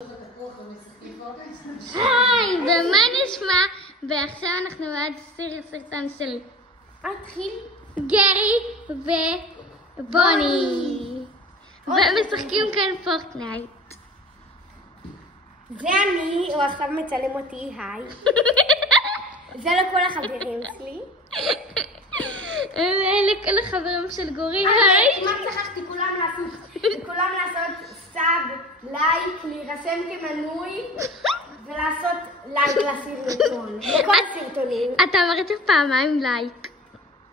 היי, ומה נשמע? ועכשיו אנחנו בעד סרטון של גרי ובוני ומשחקים כאן פורטנייט. זה אני, הוא עכשיו מצלם אותי, היי. זה לכל החברים שלי. לכל החברים של גורי, היי. מה שכחתי? כולם לעשות סאב, לייק, להירשם כמנוי ולעשות לייק לסרטון. לכל הסרטונים. אתה אמרת פעמיים לייק.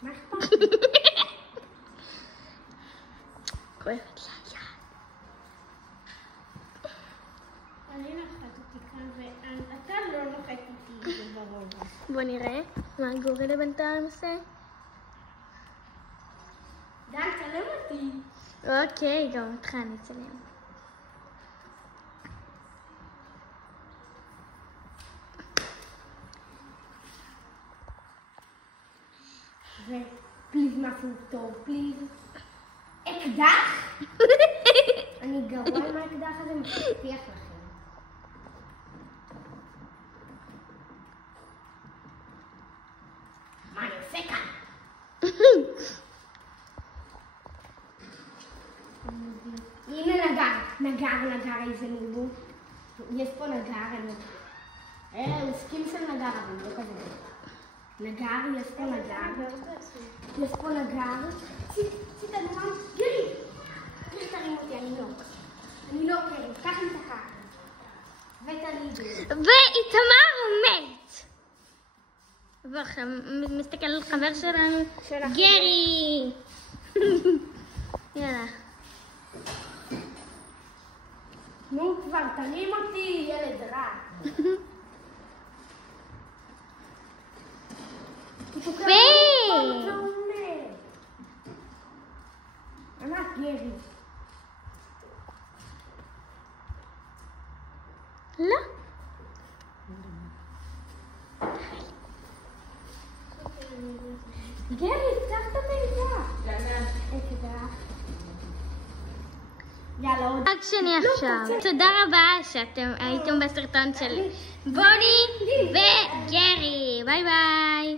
מה אכפת לי? כואבת לה יד. אני נוחת אותי כאן ואתה לא נוחת אותי, זה ברור. בוא נראה מה גורי לבינתיים עושה. די, צלם אותי. אוקיי, גם אותך אני אצלם. ופליז משהו טוב, פליז. אקדח? אני גרוע עם האקדח הזה, מבטיח לכם. מה אני עושה כאן? הנה נגר, איזה ניבו. יש פה נגר, הוא סכים של נגר, אבל לא כזה. נגר, יש פה נגר. יש פה נגר. ציטה, גרי! איך תרים אותי, אני לא קרי, קח לי את הקר. ותלידי. ואיתמר מת. ועכשיו מסתכל על חבר שלנו, גרי. יאללה. נו כבר, תרים אותי, ילד רע. ענת גרי. לא. גרי, פתח את המידע. יאללה, עוד. רק שני עכשיו. תודה רבה שאתם הייתם בסרטון של בוני וגרי. ביי ביי.